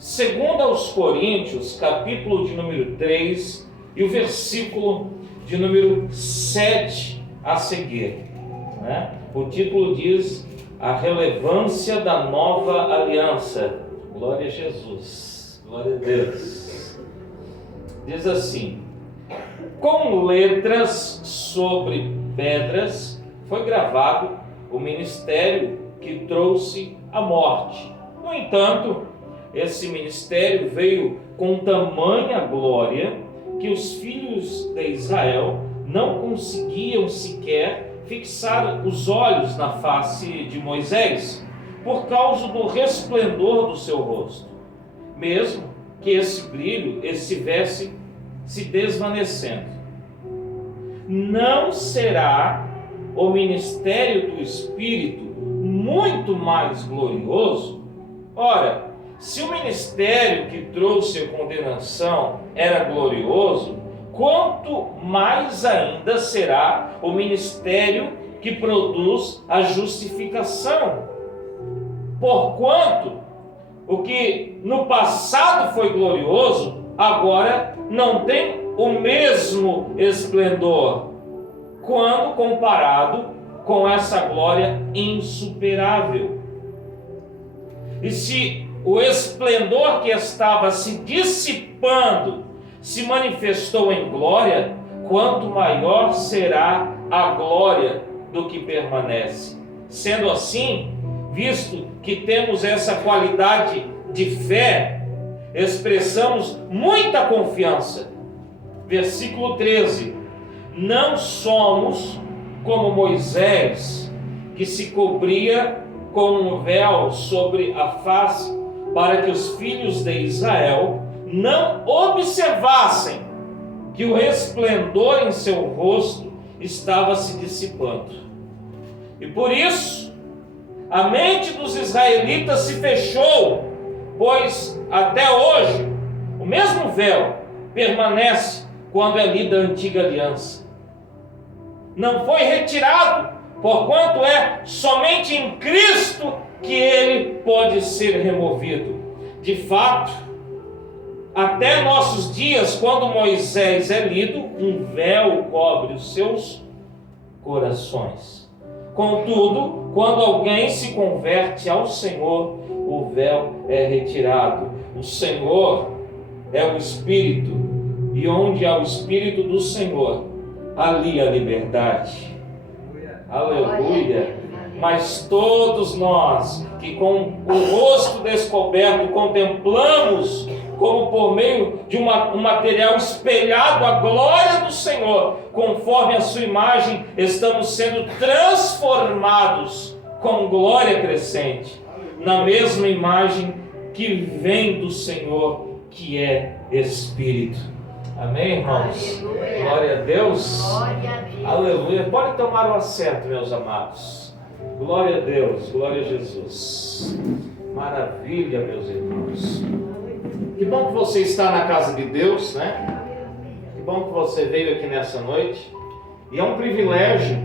Segundo aos Coríntios, capítulo de número 3 e o versículo de número 7 a seguir, né? O título diz: a relevância da nova aliança. Glória a Jesus, glória a Deus. Diz assim: com letras sobre pedras foi gravado o ministério que trouxe a morte. No entanto, esse ministério veio com tamanha glória que os filhos de Israel não conseguiam sequer fixar os olhos na face de Moisés, por causa do resplendor do seu rosto, mesmo que esse brilho estivesse se desvanecendo. Não será o ministério do Espírito muito mais glorioso? Ora, se o ministério que trouxe a condenação era glorioso, quanto mais ainda será o ministério que produz a justificação? Porquanto o que no passado foi glorioso, agora não tem o mesmo esplendor, quando comparado com essa glória insuperável. E se o esplendor que estava se dissipando se manifestou em glória, quanto maior será a glória do que permanece. Sendo assim, visto que temos essa qualidade de fé, expressamos muita confiança. Versículo 13: não somos como Moisés, que se cobria com um véu sobre a face, para que os filhos de Israel não observassem que o resplendor em seu rosto estava se dissipando. E por isso, a mente dos israelitas se fechou, pois até hoje o mesmo véu permanece quando é lida a antiga aliança. Não foi retirado, porquanto é somente em Cristo que ele pode ser removido. De fato, até nossos dias, quando Moisés é lido, um véu cobre os seus corações. Contudo, quando alguém se converte ao Senhor, o véu é retirado. O Senhor é o Espírito, e onde há o Espírito do Senhor, ali há liberdade. Aleluia! Mas todos nós que com o rosto descoberto contemplamos, como por meio de um material espelhado, a glória do Senhor, conforme a sua imagem, estamos sendo transformados com glória crescente, na mesma imagem que vem do Senhor, que é Espírito. Amém, irmãos? Aleluia. Glória a Deus. Glória a Deus. Aleluia. Pode tomar o assento, meus amados. Glória a Deus, glória a Jesus. Maravilha, meus irmãos. Que bom que você está na casa de Deus, né? Que bom que você veio aqui nessa noite. E é um privilégio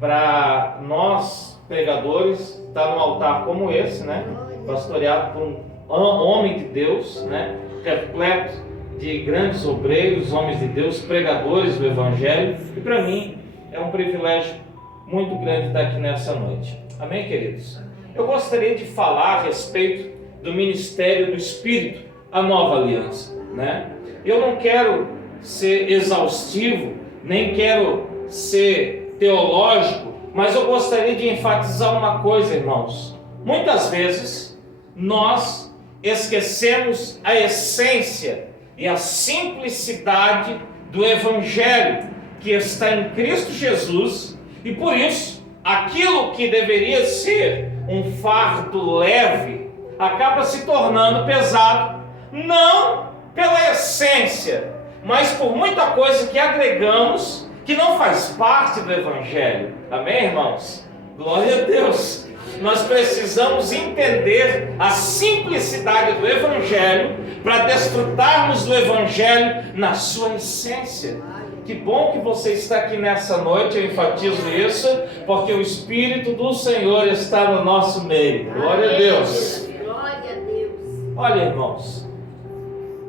para nós, pregadores, estar num altar como esse, né? Pastoreado por um homem de Deus, né? Repleto de grandes obreiros, homens de Deus, pregadores do Evangelho. E para mim é um privilégio muito grande estar aqui nessa noite. Amém, queridos? Eu gostaria de falar a respeito do ministério do Espírito, a nova aliança, né? Eu não quero ser exaustivo, nem quero ser teológico, mas eu gostaria de enfatizar uma coisa, irmãos. Muitas vezes nós esquecemos a essência e a simplicidade do Evangelho que está em Cristo Jesus, e por isso aquilo que deveria ser um fardo leve acaba se tornando pesado, não pela essência, mas por muita coisa que agregamos que não faz parte do Evangelho. Amém, irmãos? Glória a Deus! Nós precisamos entender a simplicidade do Evangelho para desfrutarmos do Evangelho na sua essência. Que bom que você está aqui nessa noite, eu enfatizo isso, porque o Espírito do Senhor está no nosso meio. Glória a Deus! Glória a Deus! Olha, irmãos,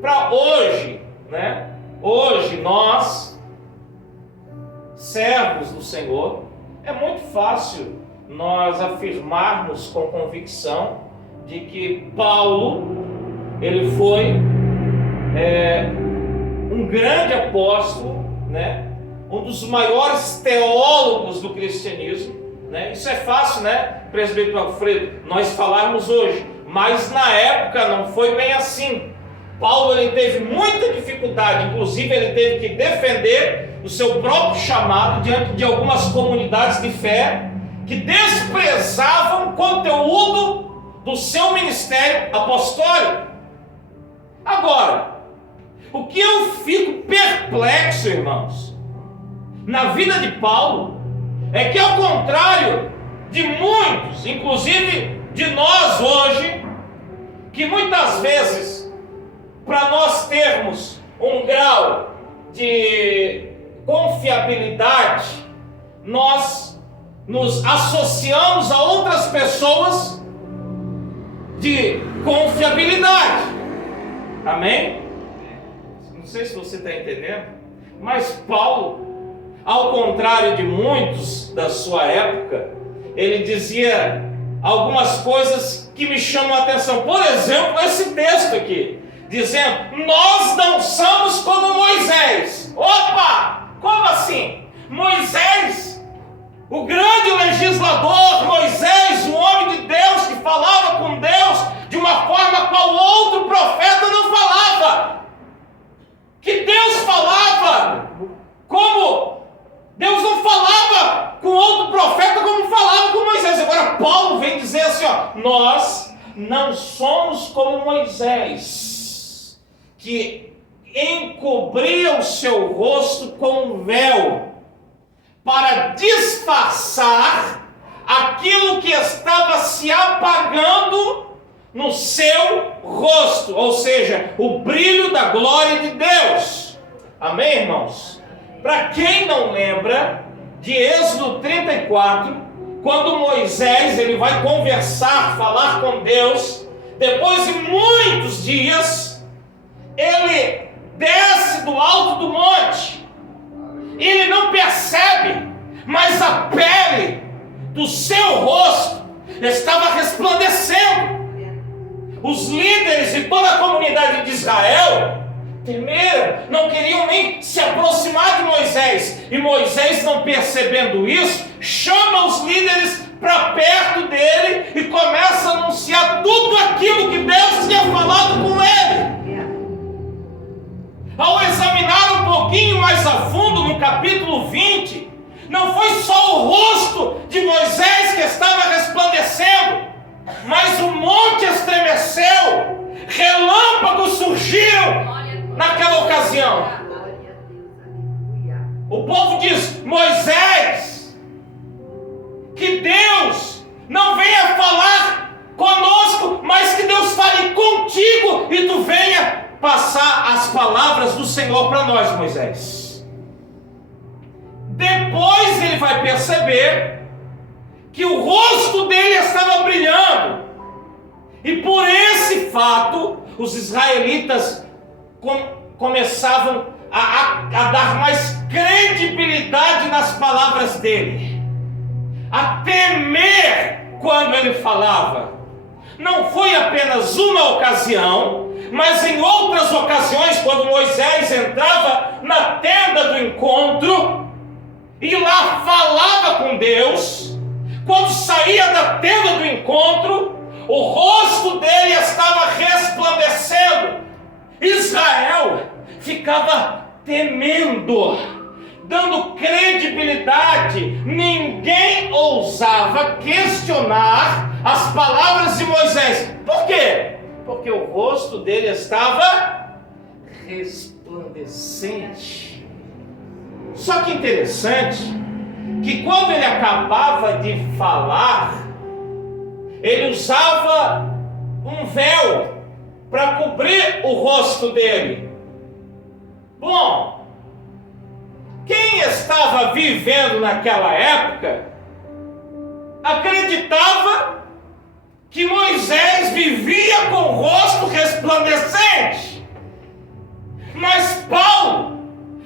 para hoje, né? Hoje nós, servos do Senhor, é muito fácil nós afirmarmos com convicção de que Paulo, ele foi um grande apóstolo, né? Um dos maiores teólogos do cristianismo, né? Isso é fácil, né, presbítero Alfredo, nós falarmos hoje, mas na época não foi bem assim. Paulo, ele teve muita dificuldade, inclusive ele teve que defender o seu próprio chamado diante de algumas comunidades de fé que desprezavam o conteúdo do seu ministério apostólico. Agora, o que eu fico perplexo, irmãos, na vida de Paulo, é que ao contrário de muitos, inclusive de nós hoje, que muitas vezes, para nós termos um grau de confiabilidade, nós nos associamos a outras pessoas de confiabilidade. Amém? Não sei se você está entendendo, mas Paulo, ao contrário de muitos da sua época, ele dizia algumas coisas que me chamam a atenção. Por exemplo, esse texto aqui, dizendo: nós não somos como Moisés. Opa! Como assim? Moisés, o grande legislador, Moisés, o homem de Deus que falava com Deus de uma forma qual outro profeta não falava. Que Deus falava como Deus não falava com outro profeta como falava com Moisés. Agora Paulo vem dizer assim, ó: nós não somos como Moisés, que encobria o seu rosto com um véu para disfarçar aquilo que estava se apagando no seu rosto, ou seja, o brilho da glória de Deus. Amém, irmãos? Para quem não lembra de Êxodo 34, quando Moisés ele vai conversar, falar com Deus, depois de muitos dias, ele desce do alto do monte, ele não percebe, mas a pele do seu rosto estava resplandecendo. Os líderes e toda a comunidade de Israel temeram, não queriam nem se aproximar de Moisés. E Moisés, não percebendo isso, chama os líderes para perto dele e começa a anunciar tudo aquilo que Deus tinha falado com ele. Ao examinar um pouquinho mais a fundo no capítulo 20, não foi só o rosto de Moisés que estava resplandecendo, mas o monte estremeceu, relâmpagos surgiram naquela ocasião. O povo diz: Moisés, que Deus não venha falar conosco, mas que Deus fale contigo e tu venha passar as palavras do Senhor para nós, Moisés. Depois ele vai perceber que o rosto dele estava brilhando, e por esse fato os israelitas começavam a dar mais credibilidade nas palavras dele, a temer quando ele falava. Não foi apenas uma ocasião, mas em outras ocasiões, quando Moisés entrava na tenda do encontro e lá falava com Deus, quando saía da tenda do encontro, o rosto dele estava resplandecendo. Israel ficava temendo, dando credibilidade. Ninguém ousava questionar as palavras de Moisés. Por quê? Porque o rosto dele estava resplandecente. Só que interessante que quando ele acabava de falar, ele usava um véu para cobrir o rosto dele. Bom, quem estava vivendo naquela época acreditava que Moisés vivia com o rosto resplandecente. Mas Paulo,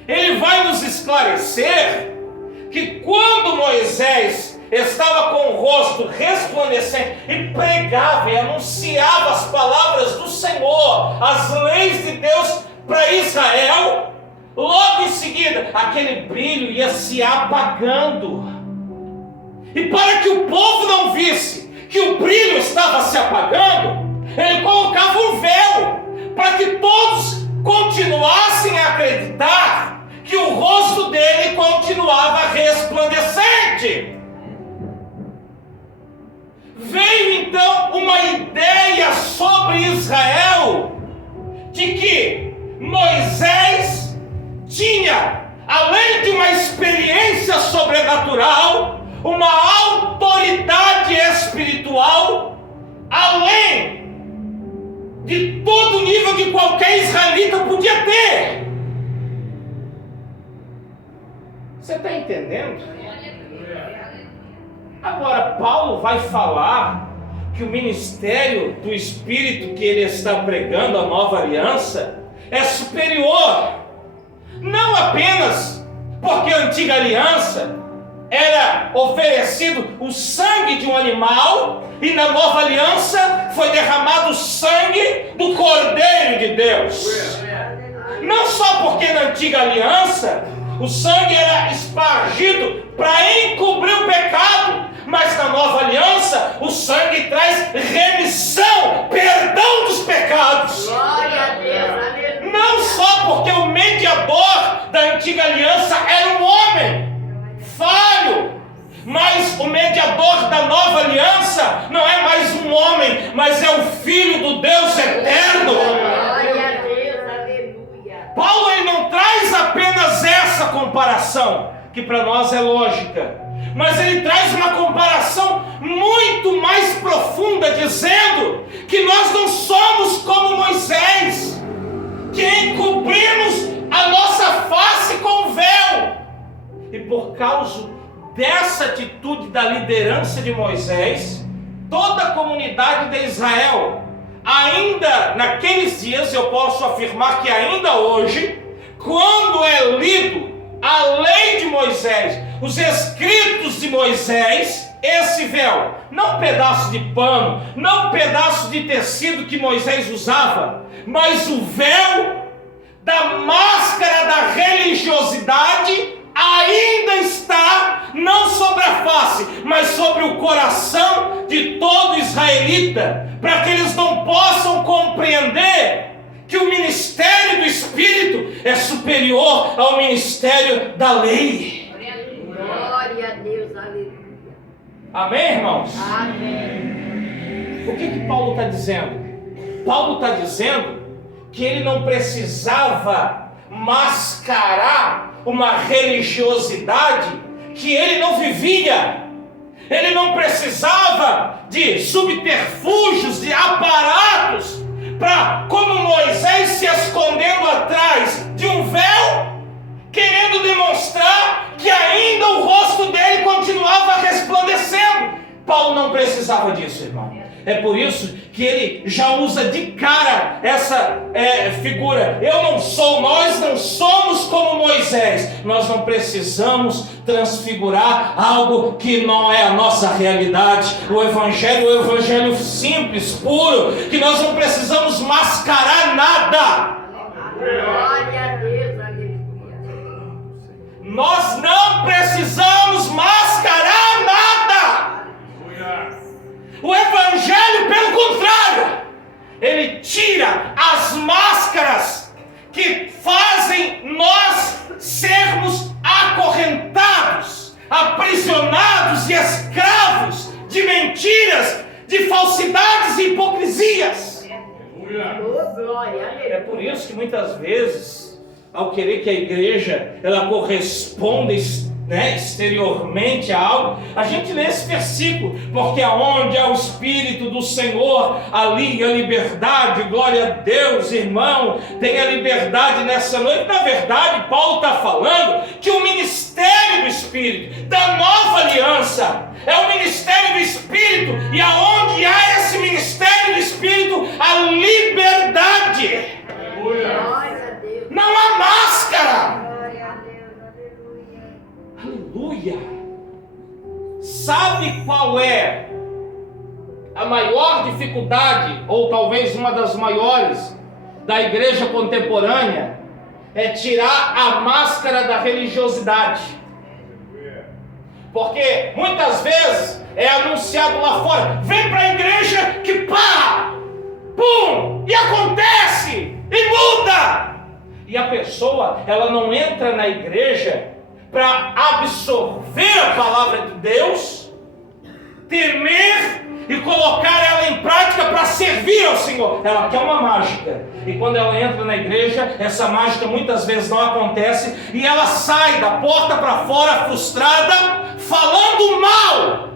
ele vai nos esclarecer que quando Moisés estava com o rosto resplandecente e pregava e anunciava as palavras do Senhor, as leis de Deus para Israel, logo em seguida aquele brilho ia se apagando. E para que o povo não visse que o brilho estava se apagando, ele colocava um véu para que todos continuassem a acreditar que o rosto dele continuava resplandecente. Veio então uma ideia sobre Israel de que Moisés tinha, além de uma experiência sobrenatural, uma autoridade espiritual, além de todo o nível que qualquer israelita podia ter. Você está entendendo? Agora, Paulo vai falar que o ministério do Espírito que ele está pregando, a nova aliança, é superior. Não apenas porque a antiga aliança era oferecido o sangue de um animal, e na nova aliança foi derramado o sangue do Cordeiro de Deus. Não só porque na antiga aliança o sangue era espargido para encobrir o pecado, mas na nova aliança o sangue traz remissão, perdão dos pecados. Glória a Deus, aleluia. Não só porque o mediador da antiga aliança era um homem falho, mas o mediador da nova aliança não é mais um homem, mas é o Filho do Deus eterno. Glória a Deus, aleluia. Paulo ele não traz apenas essa comparação, que para nós é lógica, mas ele traz uma comparação muito mais profunda, dizendo que nós não somos como Moisés, que encobrimos a nossa face com véu. E por causa dessa atitude da liderança de Moisés, toda a comunidade de Israel, ainda naqueles dias, eu posso afirmar que ainda hoje, quando é lido a lei de Moisés, os escritos de Moisés, esse véu, não um pedaço de pano, não um pedaço de tecido que Moisés usava, mas o véu da máscara da religiosidade ainda está não sobre a face, mas sobre o coração de todo israelita, para que eles não possam compreender que o ministério do Espírito é superior ao ministério da lei. Glória a Deus, aleluia. Amém, irmãos? Amém. O que Paulo está dizendo? Paulo está dizendo que ele não precisava mascarar uma religiosidade que ele não vivia. Ele não precisava de subterfúgios, de aparatos, para, como Moisés se escondendo atrás de um véu, querendo demonstrar que ainda o rosto dele continuava resplandecendo. Paulo não precisava disso, irmão. É por isso que ele já usa de cara essa figura. Nós não somos como Moisés. Nós não precisamos transfigurar algo que não é a nossa realidade. O evangelho simples, puro, que nós não precisamos mascarar nada. Glória a Deus, aleluia. Nós não precisamos mascarar nada. O evangelho, pelo contrário, ele tira as máscaras que fazem nós sermos acorrentados, aprisionados e escravos de mentiras, de falsidades e hipocrisias. Oh, glória, aleluia. É por isso que muitas vezes, ao querer que a igreja ela corresponda né, exteriormente a algo, a gente lê esse versículo, porque aonde é o Espírito do Senhor, ali a liberdade. Glória a Deus, irmão, tem a liberdade nessa noite. Na verdade, Paulo está falando que o ministério do Espírito, da nova aliança, é o ministério do Espírito, e aonde há esse ministério do Espírito, a liberdade. Glória a Deus. Não há máscara. Glória a Deus. Aleluia. Aleluia! Sabe qual é a maior dificuldade, ou talvez uma das maiores, da igreja contemporânea? É tirar a máscara da religiosidade. Porque muitas vezes é anunciado lá fora: vem para a igreja que pá, pum, e acontece, e muda. E a pessoa, ela não entra na igreja para absorver a palavra de Deus, temer e colocar ela em prática para servir ao Senhor. Ela quer uma mágica. E quando ela entra na igreja, essa mágica muitas vezes não acontece, e ela sai da porta para fora frustrada, falando mal.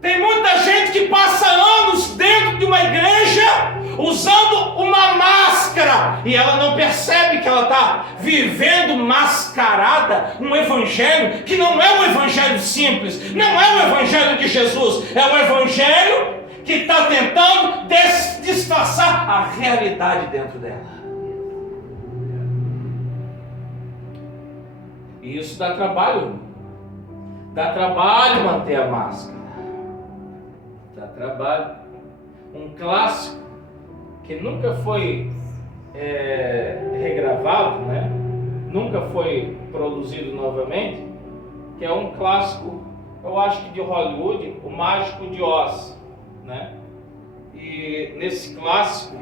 Tem muita gente que passa anos dentro de uma igreja usando uma máscara, e ela não percebe que ela está vivendo mascarada um evangelho que não é um evangelho simples, não é o evangelho de Jesus, é o evangelho que está tentando disfarçar a realidade dentro dela. E isso dá trabalho. Dá trabalho manter a máscara. Dá trabalho. Um clássico que nunca foi regravado, né? Nunca foi produzido novamente, que é um clássico, eu acho que de Hollywood, O Mágico de Oz, né? E nesse clássico,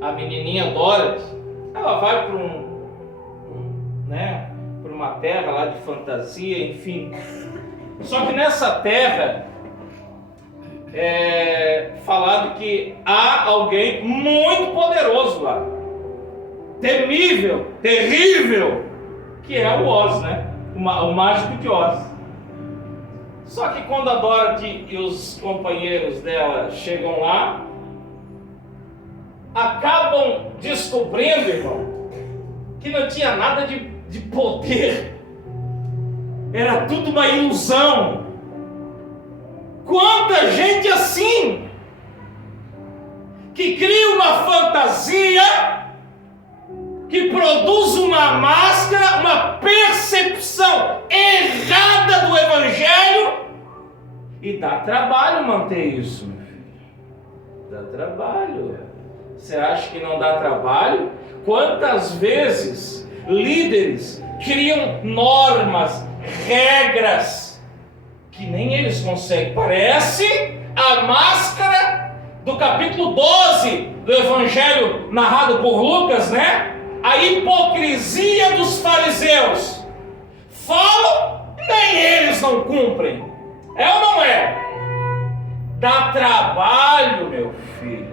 a menininha Dorothy, ela vai para para uma terra lá de fantasia, enfim. Só que nessa terra é falado que há alguém muito poderoso lá, temível, terrível, que é o Oz, né? O Mágico de Oz. Só que quando a Dorothy e os companheiros dela chegam lá, acabam descobrindo, irmão, que não tinha nada de poder, era tudo uma ilusão. Quanta gente assim, que cria uma fantasia, que produz uma máscara, uma percepção errada do evangelho, e dá trabalho manter isso, meu filho. Dá trabalho. Você acha que não dá trabalho? Quantas vezes líderes criam normas, regras, que nem eles conseguem. Parece a máscara do capítulo 12 do Evangelho narrado por Lucas, né? A hipocrisia dos fariseus. Falam, nem eles não cumprem. É ou não é? Dá trabalho, meu filho.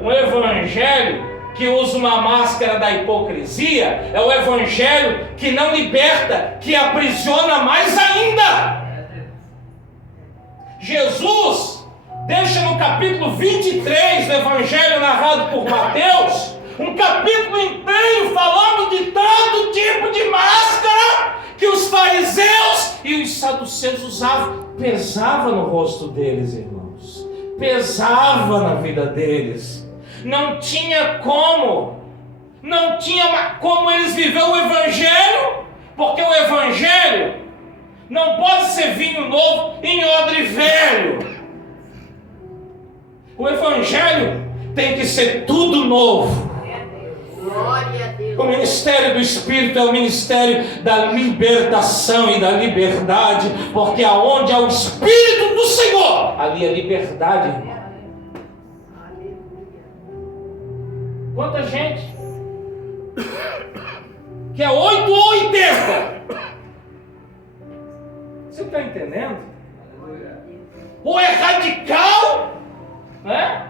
Um evangelho que usa uma máscara da hipocrisia é o evangelho que não liberta, que aprisiona mais ainda. Jesus deixa no capítulo 23 do evangelho narrado por Mateus um capítulo inteiro falando de tanto tipo de máscara que os fariseus e os saduceus usavam. Pesava no rosto deles, irmãos. Pesava na vida deles. Não tinha como eles viver o evangelho, porque o evangelho não pode ser vinho novo em odre velho. O evangelho tem que ser tudo novo. Glória a Deus. O ministério do Espírito é o ministério da libertação e da liberdade, porque aonde há o Espírito do Senhor, ali é liberdade, irmão. Quanta gente que é 8 ou 80. Você está entendendo? Ou é radical, né?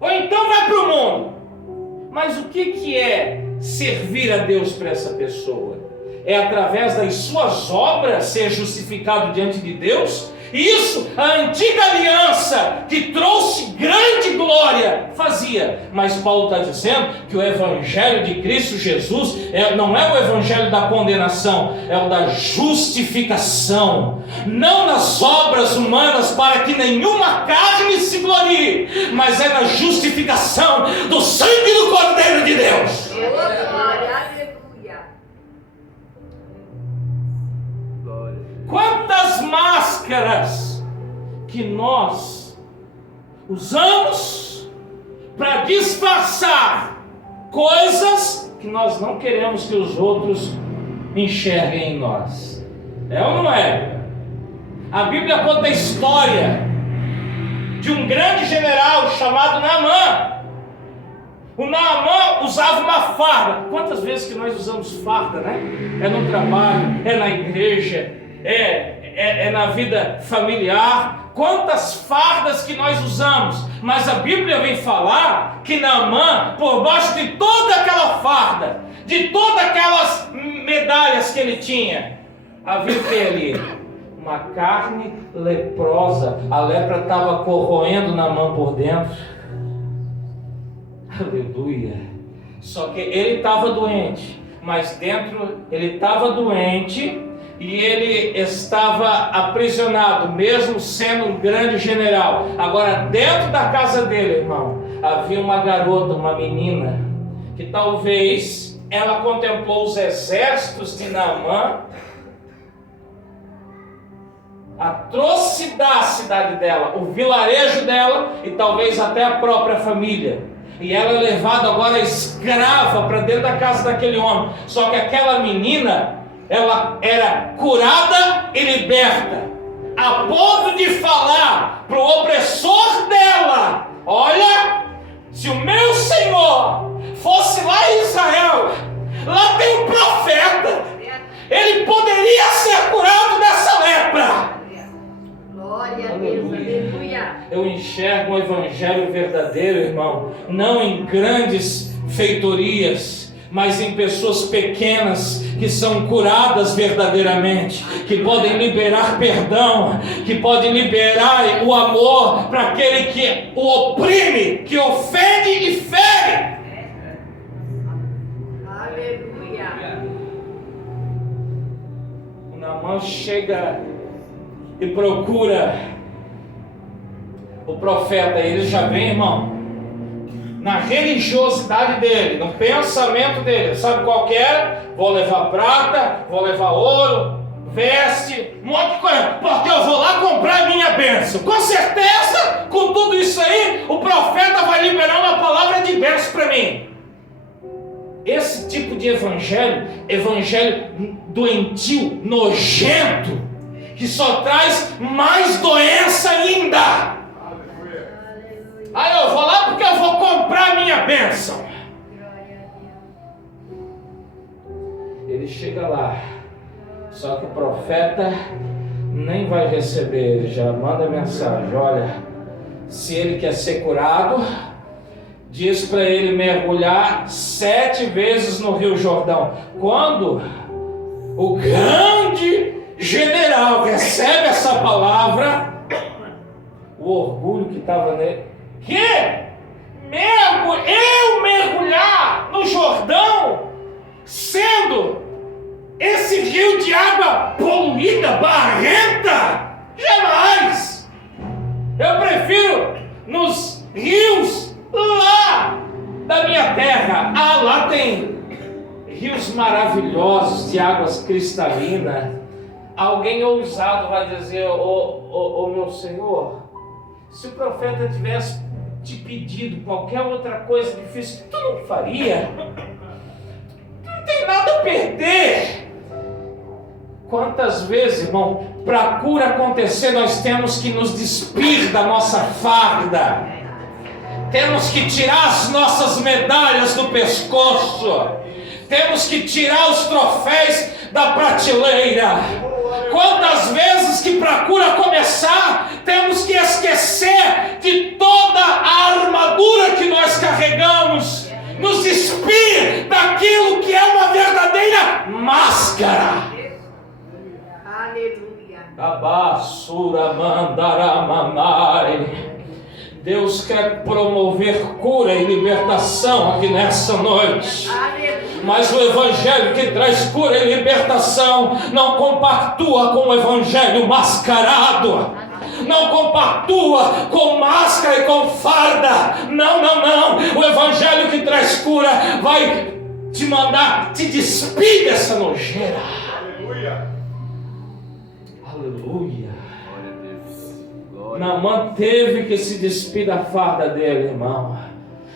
Ou então vai para o mundo. Mas o que é servir a Deus para essa pessoa? é através das suas obras ser justificado diante de Deus. Isso a antiga aliança, que trouxe grande glória, fazia. Mas Paulo está dizendo que o evangelho de Cristo Jesus não é o evangelho da condenação, é o da justificação. Não nas obras humanas para que nenhuma carne se glorie, mas é na justificação do sangue do Cordeiro de Deus. Quantas máscaras que nós usamos para disfarçar coisas que nós não queremos que os outros enxerguem em nós. É ou não é? A Bíblia conta a história de um grande general chamado Naamã. O Naamã usava uma farda. Quantas vezes que nós usamos farda, né? É no trabalho, é na igreja, é na vida familiar. Quantas fardas que nós usamos. Mas a Bíblia vem falar que Naamã, por baixo de toda aquela farda, de todas aquelas medalhas que ele tinha, havia o que ali? Uma carne leprosa. A lepra estava corroendo Naamã por dentro. Aleluia. Só que ele estava doente, mas dentro ele estava doente e ele estava aprisionado, mesmo sendo um grande general. Agora, dentro da casa dele, irmão, havia uma garota, uma menina, que talvez ela contemplou os exércitos de Naamã, a atrocidade da cidade dela, o vilarejo dela e talvez até a própria família. E ela é levada agora escrava para dentro da casa daquele homem. Só que aquela menina, ela era curada e liberta, a ponto de falar para o opressor dela: olha, se o meu Senhor fosse lá em Israel, lá tem um profeta, ele poderia ser curado dessa lepra. Glória a Deus, aleluia. Eu enxergo um evangelho verdadeiro, irmão, não em grandes feitorias, mas em pessoas pequenas que são curadas verdadeiramente, que podem liberar perdão, que podem liberar o amor para aquele que o oprime, que ofende e fere. Aleluia. O Naamã chega e procura o profeta. Ele já vem, irmão, na religiosidade dele, no pensamento dele. Sabe qual que era? Vou levar prata, vou levar ouro, veste, um monte de coisa, porque eu vou lá comprar a minha bênção. Com certeza, com tudo isso aí, o profeta vai liberar uma palavra de bênção para mim. Esse tipo de evangelho doentio, nojento, que só traz mais doença ainda. Aí eu vou lá porque eu vou comprar a minha bênção. Ele chega lá, só que o profeta nem vai receber. Ele já manda mensagem: olha, se ele quer ser curado, diz para ele mergulhar 7 vezes no Rio Jordão. Quando o grande general recebe essa palavra, o orgulho que estava nele: que? Eu mergulhar no Jordão, sendo esse rio de água poluída, barrenta? Jamais! Eu prefiro nos rios lá da minha terra. Ah, lá tem rios maravilhosos de águas cristalinas. Alguém ousado vai dizer: ô meu Senhor, se o profeta tivesse te pedido qualquer outra coisa difícil, tu não faria? Tu não tem nada a perder. Quantas vezes, irmão, para a cura acontecer, nós temos que nos despir da nossa farda, temos que tirar as nossas medalhas do pescoço, temos que tirar os troféus da prateleira. Quantas vezes que para a cura começar, temos que esquecer de toda a armadura que nós carregamos, nos despir daquilo que é uma verdadeira verdadeira máscara. Aleluia. Abassura mandaramamai. Deus quer promover cura e libertação aqui nessa noite. Aleluia. Mas o evangelho que traz cura e libertação não compactua com o evangelho mascarado. Não compactua com máscara e com farda. Não, não, não. O evangelho que traz cura vai te mandar te despir dessa nojeira. Aleluia. Aleluia. Glória a Deus. Glória. Naamã teve que se despir da farda dele, irmão.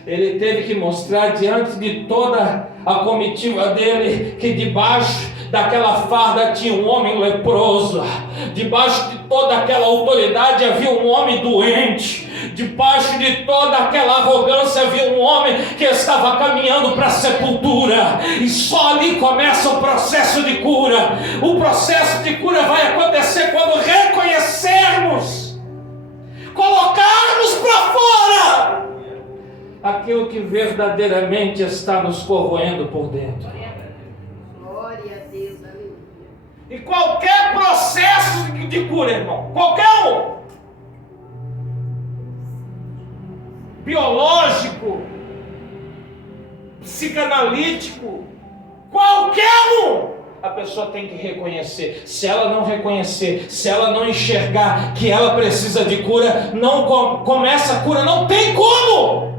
Ele teve que mostrar diante de toda a comitiva dele que debaixo daquela farda tinha um homem leproso. Debaixo de toda aquela autoridade havia um homem doente. Debaixo de toda aquela arrogância havia um homem que estava caminhando para a sepultura. E só ali começa o processo de cura. O processo de cura vai acontecer quando reconhecermos, colocarmos para fora aquilo que verdadeiramente está nos corroendo por dentro. Glória a Deus. Aleluia. E qualquer processo de cura, irmão, qualquer um, biológico, psicanalítico, qualquer um, a pessoa tem que reconhecer. Se ela não reconhecer, se ela não enxergar que ela precisa de cura, não começa a cura, não tem como.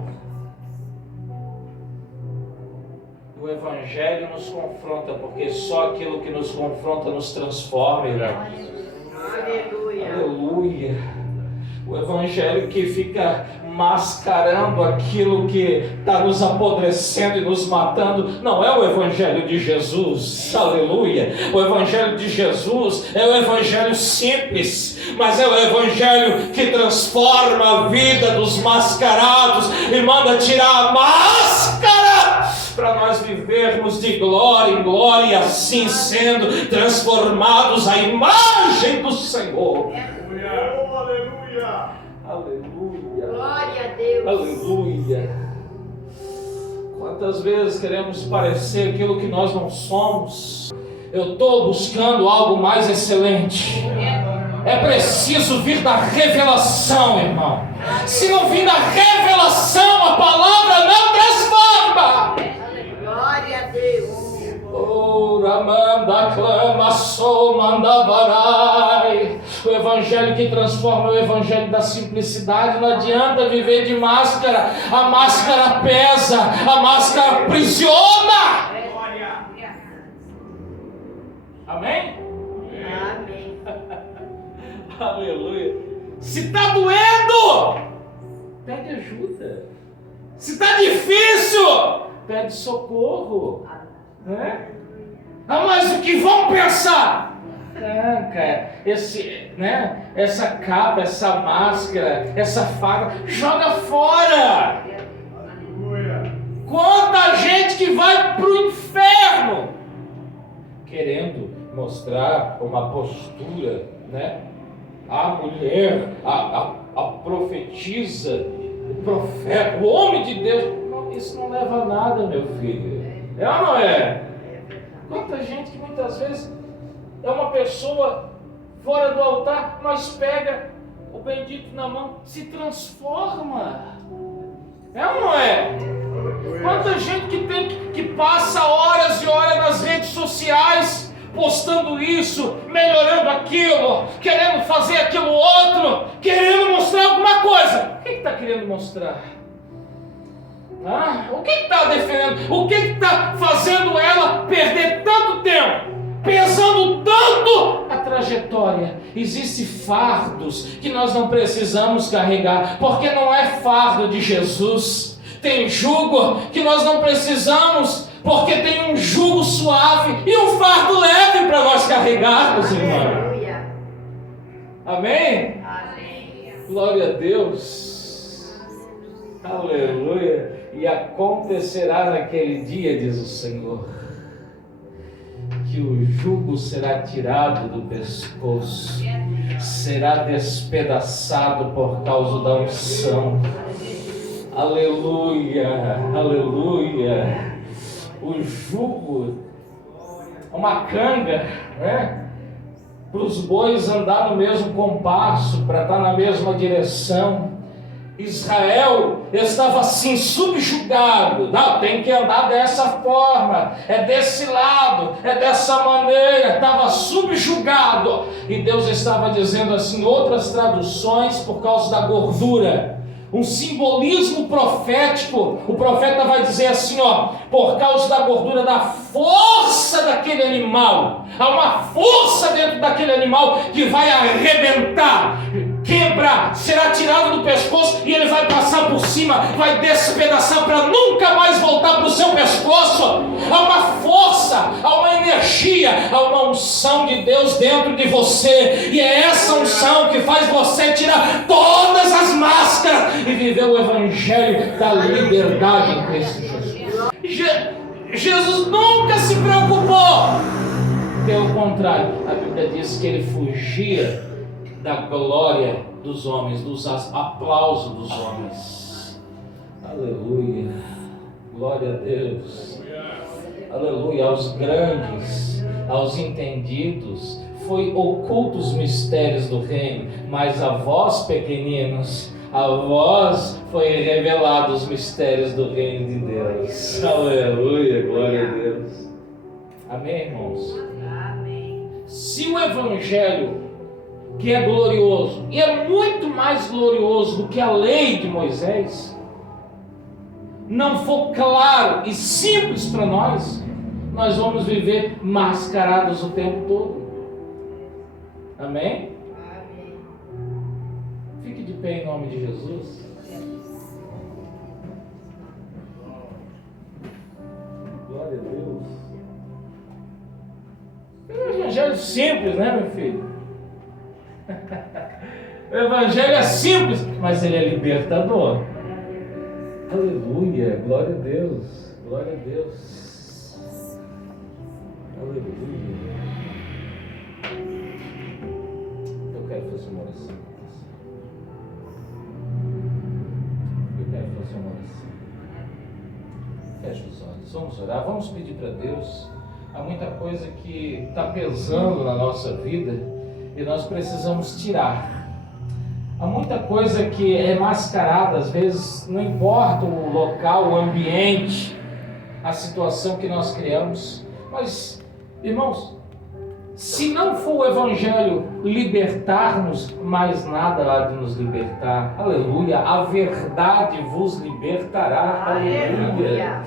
O evangelho nos confronta, porque só aquilo que nos confronta nos transforma, irmão. Aleluia. Aleluia. O evangelho que fica mascarando aquilo que está nos apodrecendo e nos matando, não é o evangelho de Jesus. Aleluia. O evangelho de Jesus é o evangelho simples, mas é o evangelho que transforma a vida dos mascarados e manda tirar a máscara para nós vivermos de glória em glória, e assim sendo transformados à imagem do Senhor. Aleluia. Aleluia. Glória a Deus. Aleluia. Quantas vezes queremos parecer aquilo que nós não somos? Eu estou buscando algo mais excelente. É preciso vir da revelação, irmão. Se não vir da revelação, a palavra não transforma. Glória a Deus. Ramanda clama, sou mandavarai. O evangelho que transforma é o evangelho da simplicidade. Não adianta viver de máscara. A máscara pesa, a máscara aprisiona. Amém? Amém. Aleluia. Se está doendo, pede ajuda. Se está difícil, pede socorro. Né? Ah, mas o que vão pensar? Arranca essa capa, essa máscara, essa farda, joga fora. Aleluia. Quanta gente que vai para o inferno querendo mostrar uma postura, né? A mulher, a profetisa, o profeta, o homem de Deus. Não, isso não leva a nada, meu filho. É ou não é? Quanta gente que muitas vezes é uma pessoa fora do altar, mas pega o bendito na mão, se transforma. É ou não é? Quanta gente que passa horas e horas nas redes sociais postando isso, melhorando aquilo, querendo fazer aquilo outro, querendo mostrar alguma coisa. O que está querendo mostrar? O que está defendendo? O que está fazendo ela perder tanto tempo? Pesando tanto a trajetória. Existem fardos que nós não precisamos carregar, porque não é fardo de Jesus. Tem jugo que nós não precisamos, porque tem um jugo suave e um fardo leve para nós carregarmos, irmão. Aleluia. Amém? Amém. Glória a Deus. Aleluia. E acontecerá naquele dia, diz o Senhor, que o jugo será tirado do pescoço, será despedaçado por causa da unção. Aleluia, aleluia. O jugo uma canga, né? Para os bois andar no mesmo compasso, para estar na mesma direção. Israel estava assim subjugado. Não, tem que andar dessa forma, é desse lado, é dessa maneira. Estava subjugado. E Deus estava dizendo assim, outras traduções, por causa da gordura, um simbolismo profético. O profeta vai dizer assim, ó, por causa da gordura, da força daquele animal. Há uma força dentro daquele animal que vai arrebentar, quebrar, será tirado do pescoço e ele vai passar por cima, vai despedaçar para nunca mais voltar para o seu pescoço. Há uma força, há uma energia, há uma unção de Deus dentro de você, e é essa unção que faz você tirar todas as máscaras e viver o evangelho da liberdade em Cristo Jesus. Jesus nunca se preocupou. Pelo contrário, a Bíblia diz que ele fugia da glória dos homens, dos aplausos dos homens. Aleluia, glória a Deus. Aleluia, aos grandes, aos entendidos, foi oculto os mistérios do reino, mas a vós pequeninos, a vós foi revelado os mistérios do reino de Deus. Aleluia, glória a Deus. Amém, irmãos? Amém. Se o evangelho, que é glorioso, e é muito mais glorioso do que a lei de Moisés, não for claro e simples para nós, nós vamos viver mascarados o tempo todo. Amém? Amém. Fique de pé em nome de Jesus. Glória a Deus. É um evangelho simples, né, meu filho? O evangelho é simples, mas ele é libertador. Aleluia, glória a Deus, glória a Deus. Aleluia. Eu quero fazer uma oração. Eu quero fazer uma oração. Feche os olhos, vamos orar, vamos pedir para Deus. Há muita coisa que está pesando na nossa vida e nós precisamos tirar. Há muita coisa que é mascarada, às vezes não importa o local, o ambiente, a situação que nós criamos. Mas, irmãos, se não for o evangelho libertar-nos, mais nada há de nos libertar. Aleluia, a verdade vos libertará. Aleluia.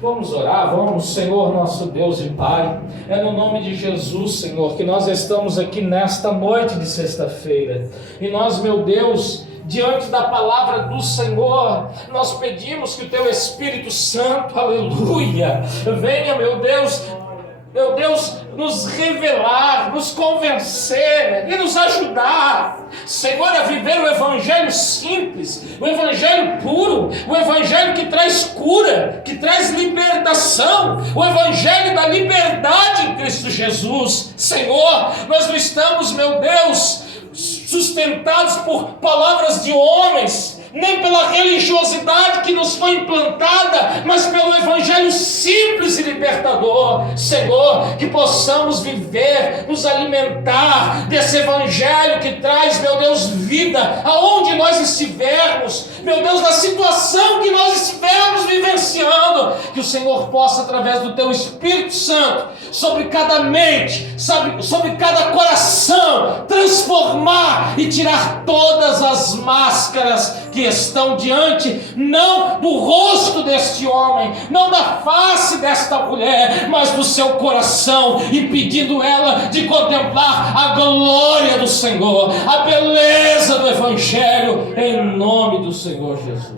Vamos orar, vamos, Senhor nosso Deus e Pai, é no nome de Jesus, Senhor, que nós estamos aqui nesta noite de sexta-feira, e nós, meu Deus, diante da palavra do Senhor, nós pedimos que o Teu Espírito Santo, aleluia, venha, meu Deus, nos revelar, nos convencer e nos ajudar, Senhor, a viver o evangelho simples, o evangelho puro, o evangelho que traz cura, que traz libertação, o evangelho da liberdade em Cristo Jesus. Senhor, nós não estamos, meu Deus, sustentados por palavras de homens, nem pela religiosidade que nos foi implantada, mas pelo evangelho simples e libertador. Senhor, que possamos viver, nos alimentar desse evangelho que traz, meu Deus, vida, aonde nós estivermos, meu Deus, na situação que nós estivermos vivenciando, que o Senhor possa, através do Teu Espírito Santo, sobre cada mente, sobre cada coração, transformar e tirar todas as máscaras que estão diante, não do rosto deste homem, não da face desta mulher, mas do seu coração, impedindo ela de contemplar a glória do Senhor, a beleza do evangelho, em nome do Senhor Jesus.